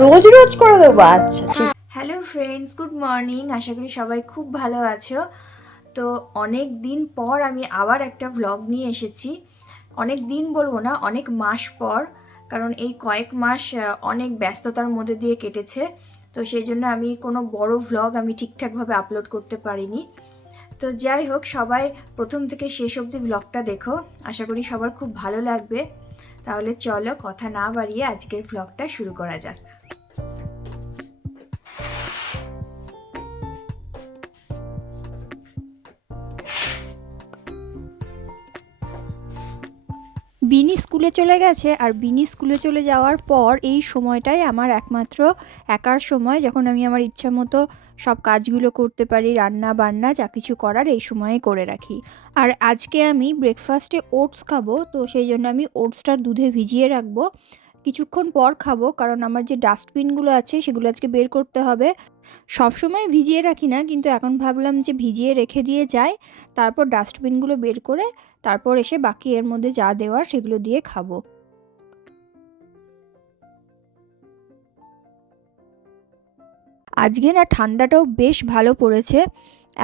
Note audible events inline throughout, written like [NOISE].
রোজ রোজ করে দেবো আচ্ছা হ্যালো ফ্রেন্ডস, গুড মর্নিং। আশা করি সবাই খুব ভালো আছো। তো অনেক দিন পর আমি আবার একটা ভ্লগ নিয়ে এসেছি। অনেক দিন বলব না, অনেক মাস পর, কারণ এই কয়েক মাস অনেক ব্যস্ততার মধ্যে দিয়ে কেটেছে। তো সেই জন্য আমি কোনো বড় ভ্লগ আমি ঠিকঠাকভাবে আপলোড করতে পারিনি। তো যাই হোক, সবাই প্রথম থেকে শেষ অবধি ভ্লগটা দেখো। আশা করি সবার খুব ভালো লাগবে। তাহলে চলো কথা না বাড়িয়ে আজকের ভ্লগটা শুরু করা যাক। বিনি স্কুলে চলে গেছে আর বিনি স্কুলে চলে যাওয়ার পর এই সময়টাই আমার একমাত্র একার সময় যখন আমি আমার ইচ্ছা মতো সব কাজগুলো করতে পারি, রান্না বান্না যা কিছু করার এই সময়ে করে রাখি। আর আজকে আমি ব্রেকফাস্টে ওটস খাব, তো সেই জন্য আমি ওটসটা দুধে ভিজিয়ে রাখব। কিছুক্ষণ পর খাব, কারণ আমার যে ডাস্টবিনগুলো আছে সেগুলো আজকে বের করতে হবে। সবসময় ভিজিয়ে রাখি না, কিন্তু এখন ভাবলাম যে ভিজিয়ে রেখে দিয়ে যাই, তারপর ডাস্টবিনগুলো বের করে তারপর এসে বাকি এর মধ্যে যা দেওয়ার সেগুলো দিয়ে খাব। আজকে না ঠান্ডাটাও বেশ ভালো পড়েছে।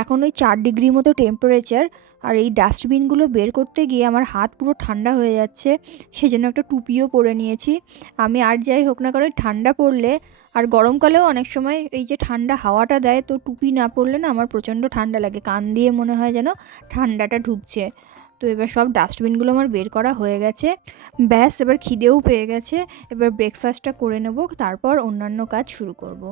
এখন ওই চার ডিগ্রি মতো টেম্পারেচার আর এই ডাস্টবিনগুলো বের করতে গিয়ে আমার হাত পুরো ঠান্ডা হয়ে যাচ্ছে, সেজন্য একটা টুপিও পরে নিয়েছি। আমি আর যাই হোক না কারণ ঠান্ডা পড়লে আর গরমকালেও অনেক সময় এই যে ঠান্ডা হাওয়াটা দেয়, তো টুপি না পরলে না আমার প্রচণ্ড ঠান্ডা লাগে, কান দিয়ে মনে হয় যেন ঠান্ডাটা ঢুকছে। তো এবার সব ডাস্টবিনগুলো আমার বের করা হয়ে গেছে। ব্যাস, এবার খিদেও পেয়ে গেছে। এবার ব্রেকফাস্টটা করে নেব, তারপর অন্যান্য কাজ শুরু করব।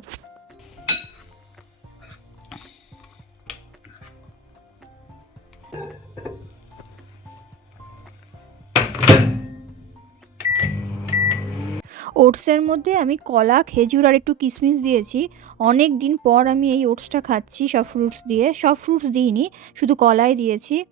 ওটসের মধ্যে আমি কলা, খেজুর আর একটু কিশমিশ দিয়েছি। অনেক দিন পর আমি এই ওটসটা খাচ্ছি, সব ফ্রুটস দিয়ে। সব ফ্রুটস দিইনি, শুধু কলাই দিয়েছি।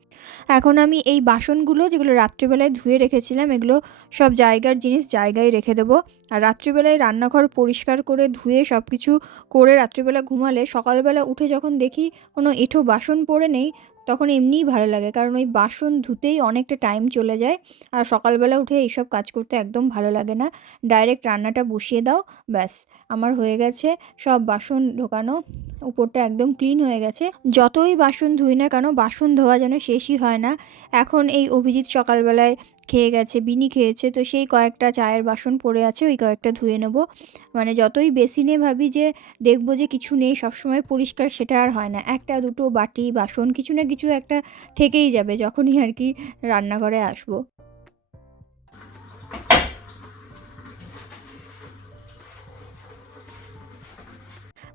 এখন আমি এই বাসনগুলো যেগুলো রাত্রিবেলায় ধুয়ে রেখেছিলাম, এগুলো সব জায়গার জিনিস জায়গায় রেখে দেবো। আর রাত্রিবেলায় রান্নাঘর পরিষ্কার করে ধুয়ে সব কিছু করে রাত্রিবেলা ঘুমালে সকালবেলা উঠে যখন দেখি কোনো এঁঠো বাসন পড়ে নেই, তখন এমনিই ভালো লাগে। কারণ ওই বাসন ধুতেই অনেকটা টাইম চলে যায় আর সকালবেলা উঠে এইসব কাজ করতে একদম ভালো লাগে না। ডাইরেক্ট রান্নাটা বসিয়ে দাও, ব্যাস। আমার হয়ে গেছে সব বাসন ঢোকানো, উপরটা একদম ক্লিন হয়ে গেছে। যতই বাসন ধুই না কেন, বাসন ধোয়া যেন শেষই হয় না। এখন এই অভিজিৎ সকালবেলায় খেয়ে গেছে, বিনি খেয়েছে, তো সেই কয়েকটা চায়ের বাসন পড়ে আছে, ওই কয়েকটা ধুয়ে নেব। মানে যতই বেসিনে ভাবি যে, দেখব যে কিছু নেই, সবসময় পরিষ্কার সেটা আর হয় না। একটা, দুটো বাটি, বাসন, কিছু না কিছু একটা থেকেই যাবে, যখনই আর কি রান্নাঘরে আসব।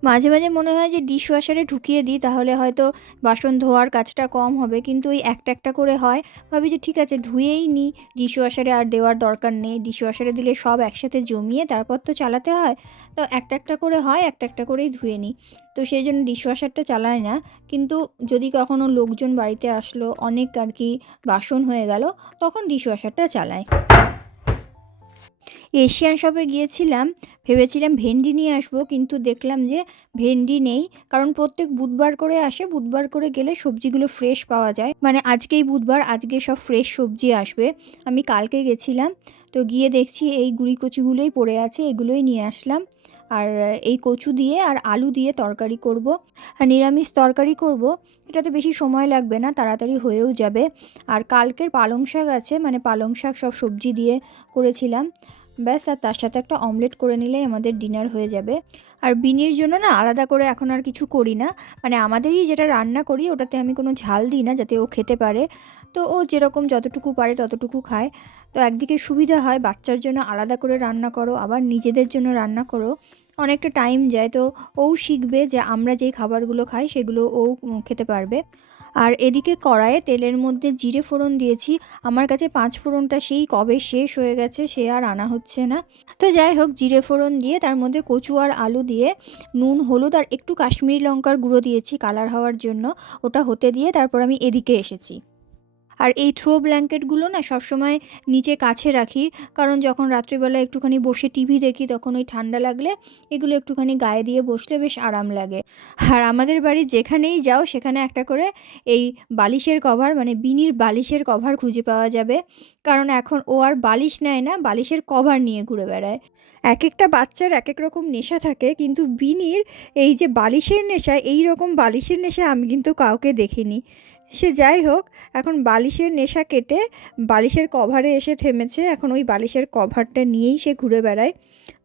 মাঝে মাঝে মনে হয় যে ডিশ ওয়াশারে ঢুকিয়ে দিই, তাহলে হয়তো বাসন ধোয়ার কাজটা কম হবে। কিন্তু ওই একটা একটা করে হয়। ভাবি যে ঠিক আছে, ধুয়েই নিই ডিশ ওয়াশারে আর দেওয়ার দরকার নেই। ডিশ ওয়াশারে দিলে সব একসাথে জমিয়ে তারপর তো চালাতে হয়। তো একটা একটা করে হয়, একটা একটা করেই ধুয়ে নিই তো সেই জন্য ডিশ ওয়াশারটা চালাই না। কিন্তু যদি কখনও লোকজন বাড়িতে আসলো, অনেক আর কি বাসন হয়ে গেল, তখন ডিশ ওয়াশারটা চালাই। এশিয়ান শপে গিয়েছিলাম, ভেবেছিলাম ভেন্ডি নিয়ে আসব, কিন্তু দেখলাম যে ভেন্ডি নেই। কারণ প্রত্যেক বুধবার করে আসে, বুধবার করে গেলে সবজিগুলো ফ্রেশ পাওয়া যায়। মানে আজকেই বুধবার, আজকে সব ফ্রেশ সবজি আসবে। আমি কালকে গেছিলাম, তো গিয়ে দেখছি এই গুড়ি কচুগুলোই পড়ে আছে, এগুলোই নিয়ে আসলাম। আর এই কচু দিয়ে আর আলু দিয়ে তরকারি করব। আর নিরামিষ তরকারি করব, এটাতে বেশি সময় লাগবে না, তাড়াতাড়ি হয়েও যাবে। আর কালকের পালং শাক আছে মানে পালং শাক সব সবজি দিয়ে করেছিলাম। ব্যাস, আর তার সাথে একটা অমলেট করে নিলেই আমাদের ডিনার হয়ে যাবে। আর বিনির জন্য না আলাদা করে এখন আর কিছু করি না। মানে আমাদেরই যেটা রান্না করি, ওটাতে আমি কোনো ঝাল দিই না যাতে ও খেতে পারে। তো ও যেরকম যতটুকু পারে ততটুকু খায়। তো একদিকে সুবিধা হয়, বাচ্চার জন্য আলাদা করে রান্না করো, আবার নিজেদের জন্য রান্না করো। অনেকটা টাইম যায়, তো ও শিখবে যে আমরা যেই খাবারগুলো খাই, সেগুলো ও খেতে পারবে। আর এদিকে কড়াইয়ে তেলের মধ্যে জিরে ফোড়ন দিয়েছি। আমার কাছে পাঁচ ফোড়নটা সেই কবে শেষ হয়ে গেছে সে আর আনা হচ্ছে না। তো যাই হোক, জিরে ফোড়ন দিয়ে তার মধ্যে কচু আর আলু দিয়ে নুন, হলুদ আর একটু কাশ্মীরি লঙ্কার গুঁড়ো দিয়েছি কালার হওয়ার জন্য। ওটা হতে দিয়ে তারপর আমি এদিকে এসেছি। আর এই থ্রো ব্ল্যাঙ্কেটগুলো না সবসময় নিচে কাছে রাখি। কারণ যখন রাত্রিবেলা একটুখানি বসে টিভি দেখি তখন ওই ঠান্ডা লাগলে এগুলো একটুখানি গায়ে দিয়ে বসলে বেশ আরাম লাগে। আর আমাদের বাড়ির যেখানেই যাও সেখানে একটা করে এই বালিশের কভার মানে বিনির বালিশের কভার খুঁজে পাওয়া যাবে। কারণ এখন ও আর বালিশ নেয় না, বালিশের কভার নিয়ে ঘুরে বেড়ায়। এক একটা বাচ্চার এক এক রকম নেশা থাকে, কিন্তু বিনির এই যে বালিশের নেশা, এই রকম বালিশের নেশা আমি কিন্তু কাউকে দেখিনি। সে যাই হোক, এখন বালিশের নেশা কেটে বালিশের কভারে এসে থেমেছে। এখন ওই বালিশের কভারটা নিয়েই সে ঘুরে বেড়ায়।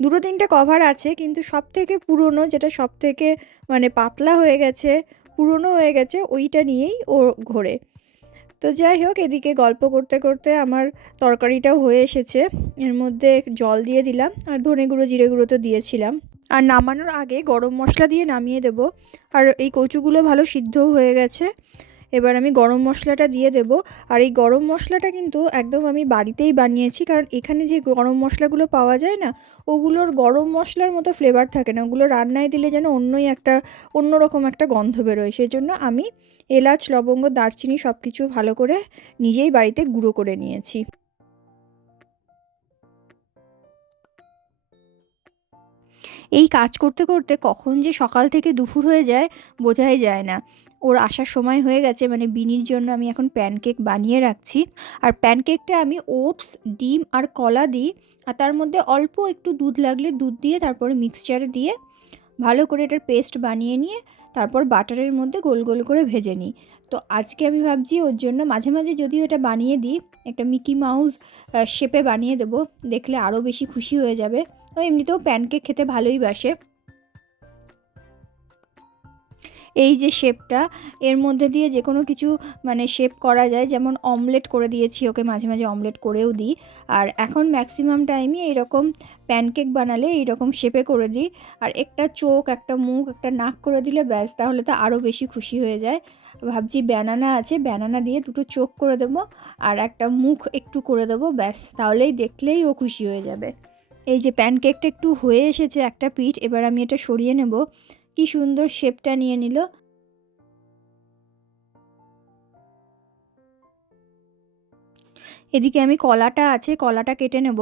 দুটো তিনটে কভার আছে, কিন্তু সব থেকে পুরনো, যেটা সব থেকে মানে পাতলা হয়ে গেছে, পুরনো হয়ে গেছে, ওইটা নিয়েই ও ঘোরে। তো যাই হোক, এদিকে গল্প করতে করতে আমার তরকারিটাও হয়ে এসেছে। এর মধ্যে জল দিয়ে দিলাম আর ধনে গুঁড়ো, জিরে গুঁড়ো তো দিয়েছিলাম। আর নামানোর আগে গরম মশলা দিয়ে নামিয়ে দেব। আর এই কচুগুলো ভালো সিদ্ধও হয়ে গেছে। এবার আমি গরম মশলাটা দিয়ে দেব। আর এই গরম মশলাটা কিন্তু একদম আমি বাড়িতেই বানিয়েছি, কারণ এখানে যে গরম মশলাগুলো পাওয়া যায় না, ওগুলোর গরম মশলার মতো ফ্লেভার থাকে না। ওগুলো রান্নায় দিলে যেন অন্যই একটা, অন্যরকম একটা গন্ধ বেরোয়। সেই জন্য আমি এলাচ, লবঙ্গ, দারচিনি সব কিছু ভালো করে নিজেই বাড়িতে গুঁড়ো করে নিয়েছি। এই কাজ করতে করতে কখন যে সকাল থেকে দুপুর হয়ে যায়, বোঝাই যায় না। ওর আসার সময় হয়ে গেছে মানে বিনির জন্য আমি এখন প্যানকেক বানিয়ে রাখছি। আর প্যানকেকটা আমি ওটস ডিম আর কলা দিই, আর তার মধ্যে অল্প একটু দুধ লাগলে দুধ দিয়ে তারপরে মিক্সচারে দিয়ে ভালো করে এটার পেস্ট বানিয়ে নিয়ে তারপর বাটারের মধ্যে গোল গোল করে ভেজে নিই। তো আজকে আমি ভাবছি ওর জন্য মাঝে মাঝে যদিও এটা বানিয়ে দিই, একটা মিকি মাউস শেপে বানিয়ে দেবো, দেখলে আরও বেশি খুশি হয়ে যাবে। ও এমনিতেও প্যানকেক খেতে ভালোই বাসে। এই যে শেপটা, এর মধ্যে দিয়ে যে কোনো কিছু মানে শেপ করা যায়, যেমন অমলেট করে দিয়েছি ওকে মাঝে মাঝে অমলেট করেও দিই। আর এখন ম্যাক্সিমাম টাইমই এইরকম প্যানকেক বানালে এইরকম শেপে করে দিই। আর একটা চোখ, একটা মুখ, একটা নাক করে দিলে ব্যাস, তাহলে তো আরও বেশি খুশি হয়ে যায়। ভাবছি ব্যানানা আছে, ব্যানানা দিয়ে দুটো চোখ করে দেবো আর একটা মুখ একটু করে দেবো, ব্যাস, তাহলেই দেখলেই ও খুশি হয়ে যাবে। এই যে প্যানকেকটা একটু হয়ে এসেছে একটা পিঠ, এবার আমি এটা সরিয়ে নেব। কি সুন্দর শেপটা নিয়ে নিল। এদিকে আমি কলাটা আছে, কলাটা কেটে নেব।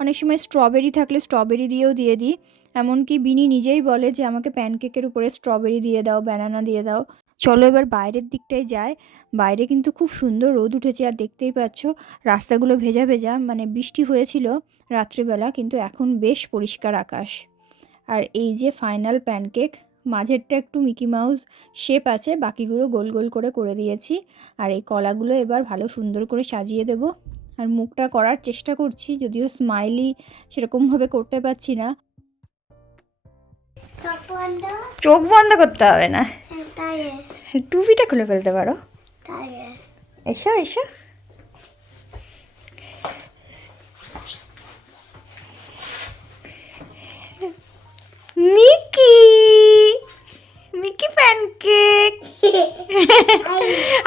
অনেক সময় স্ট্রবেরি থাকলে স্ট্রবেরি দিয়েও দিয়ে দিই। এমনকি বিনি নিজেই বলে যে, আমাকে প্যানকেকের উপরে স্ট্রবেরি দিয়ে দাও ব্যানানা দিয়ে দাও। চলো এবার বাইরের দিকটায় যায় বাইরে কিন্তু খুব সুন্দর রোদ উঠেছে, আর দেখতেই পাচ্ছ রাস্তাগুলো ভেজা ভেজা। মানে বৃষ্টি হয়েছিল রাত্রিবেলা, কিন্তু এখন বেশ পরিষ্কার আকাশ। আর এই যে ফাইনাল প্যানকেক মাঝেরটা একটু মিকি মাউস শেপ আছে বাকিগুলো গোল গোল করে করে দিয়েছি। আর এই কলাগুলো এবার ভালো সুন্দর করে সাজিয়ে দেব। আর মুখটা করার চেষ্টা করছি যদিও স্মাইলি সেরকমভাবে করতে পারছি না। চোখ বন্ধ? চোখ বন্ধ করতে হবে না? তাই। টুপিটা খুলে ফেলতে পারো। তাই। এসো এসো। মিকি মিকি প্যানকেক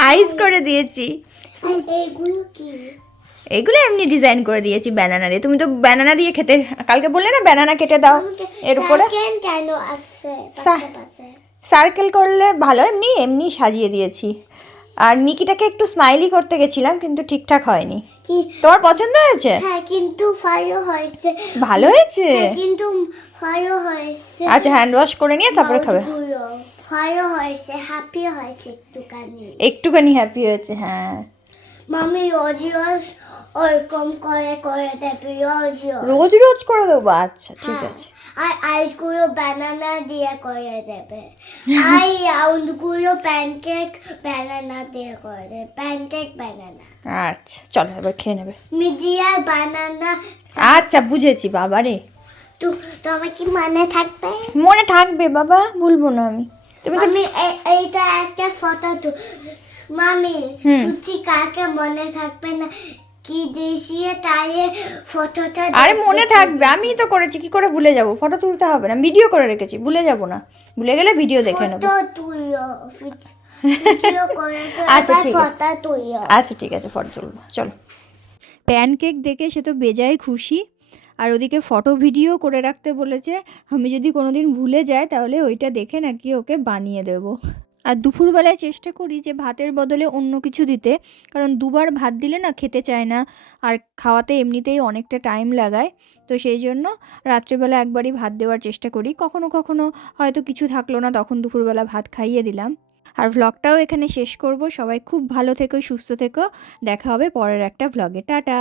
আইস করে দিয়েছি। এগুলো এমনি ডিজাইন করে দিয়েছি ব্যানানা দিয়ে। তুমি তো ব্যানানা দিয়ে খেতে কালকে বললে না ব্যানানা কেটে দাও? এর উপরে? সার্কেল করলে ভালো এমনি এমনি সাজিয়ে দিয়েছি। আর মিকিটাকে একটু স্মাইলি করতে গেছিলাম কিন্তু ঠিকঠাক হয়নি। কি? তোমার পছন্দ হয়েছে? হ্যাঁ কিন্তু ফাইও হয়েছে। ভালো হয়েছে? হ্যাঁ, কিন্তু ফাইও হয়েছে। আচ্ছা হ্যান্ড ওয়াশ করে নিয়ে তারপরে খাবে। ফাইও হয়েছে হ্যাপি হয়েছে একটুখানি। একটুখানি হ্যাপি হয়েছে হ্যাঁ। মামি রোজিও ওরকম করে করে দেবে রোজিও রোজ রোজ। করে দেবো আচ্ছা ঠিক আছে। আর আইসগুলো ব্যানানা দিয়ে করে দেবে। আর রাউন্ডগুলো প্যানকেক ব্যানানা দিয়ে করে দেবে প্যানকেক ব্যানানা আচ্ছা চলো এবার খেয়ে নেবে। মিডিয়া বানানা আচ্ছা বুঝেছি বাবা রে। তো তোমার কি মনে থাকবে? মনে থাকবে বাবা ভুলবো না আমি। তুমি আমি এইটা একটা ফটো তো মামি। সত্যি কাকে মনে থাকবে না? কি দেখিয়ে তাই ফটোটা আরে মনে থাকবে আমি তো করেছি কি করে ভুলে যাব? ফটো তুলতে হবে না ভিডিও করে রেখেছি ভুলে যাব না। ভুলে গেলে ভিডিও দেখে নেব। [LAUGHS] আচ্ছা, ঠিক আছে। আচ্ছা ঠিক আছে ফটো তুলবো চলো। প্যানকেক দেখে সে তো বেজায় খুশি আর ওদিকে ফটো ভিডিও করে রাখতে বলেছে আমি যদি কোনো দিন ভুলে যাই তাহলে ওইটা দেখে নাকি ওকে বানিয়ে দেবো। আর দুপুরবেলায় চেষ্টা করি যে ভাতের বদলে অন্য কিছু দিতে। কারণ দুবার ভাত দিলে না খেতে চায় না, আর খাওয়াতে এমনিতেই অনেকটা টাইম লাগায়। তো সেই জন্য রাত্রেবেলা একবারই ভাত দেওয়ার চেষ্টা করি। কখনো কখনো হয়তো কিছু থাকল না, তখন দুপুরবেলা ভাত খাইয়ে দিলাম। আর ভ্লগটাও এখানে শেষ করব। সবাই খুব ভালো থেকো, সুস্থ থেকো। দেখা হবে পরের একটা ভ্লগে টাটা!